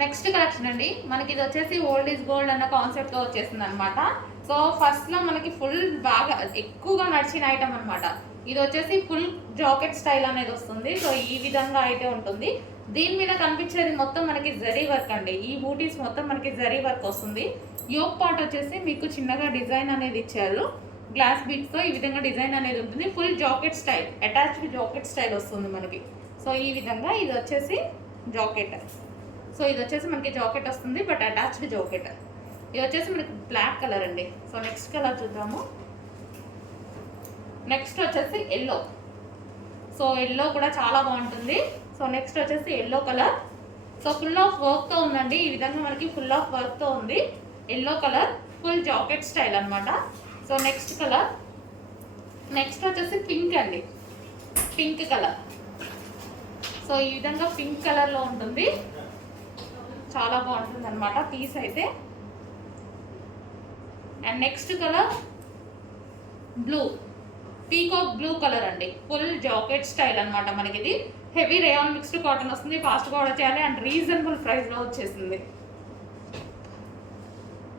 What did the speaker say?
Next collection అండి, మనకి ఇది వచ్చేసి ఓల్డ్ ఈజ్ గోల్డ్ అన్న కాన్సెప్ట్తో వచ్చేసింది అనమాట. సో ఫస్ట్లో మనకి ఫుల్ బాగా ఎక్కువగా నడిచిన ఐటమ్ అనమాట. ఇది వచ్చేసి ఫుల్ జాకెట్ స్టైల్ అనేది వస్తుంది. సో ఈ విధంగా అయితే ఉంటుంది. దీని మీద కనిపించేది మొత్తం మనకి జరీ వర్క్ అండి. ఈ బూటీస్ మొత్తం మనకి జరీ వర్క్ వస్తుంది. యోక్ పార్ట్ వచ్చేసి మీకు చిన్నగా డిజైన్ అనేది ఇచ్చారు. గ్లాస్ బీట్స్తో ఈ విధంగా డిజైన్ అనేది ఉంటుంది. Full jacket style, attached jacket style వస్తుంది మనకి. సో ఈ విధంగా ఇది వచ్చేసి జాకెట్. సో ఇది వచ్చేసి మనకి జాకెట్ వస్తుంది, బట్ అటాచ్డ్ జాకెట్. ఇది వచ్చేసి మనకి బ్లాక్ కలర్ అండి. సో నెక్స్ట్ కలర్ చూద్దాము. నెక్స్ట్ వచ్చేసి ఎల్లో. సో ఎల్లో కూడా చాలా బాగుంటుంది. సో నెక్స్ట్ వచ్చేసి yellow colour. So full of వర్క్తో ఉందండి. ఈ విధంగా మనకి ఫుల్ ఆఫ్ వర్క్తో ఉంది. Yellow colour full jacket style అనమాట. So next colour. నెక్స్ట్ వచ్చేసి పింక్ అండి, పింక్ కలర్. సో ఈ విధంగా పింక్ కలర్లో ఉంటుంది, చాలా బాగుంటుంది అనమాట పీస్ అయితే. And next colour blue, peacock blue colour అండి. ఫుల్ జాకెట్ స్టైల్ అనమాట మనకి. ఇది హెవీ రేయాన్ మిక్స్డ్ కాటన్ వస్తుంది. ఫాస్ట్గా ఆర్డర్ చేయాలి అండ్ రీజనబుల్ ప్రైస్లో వచ్చేసింది.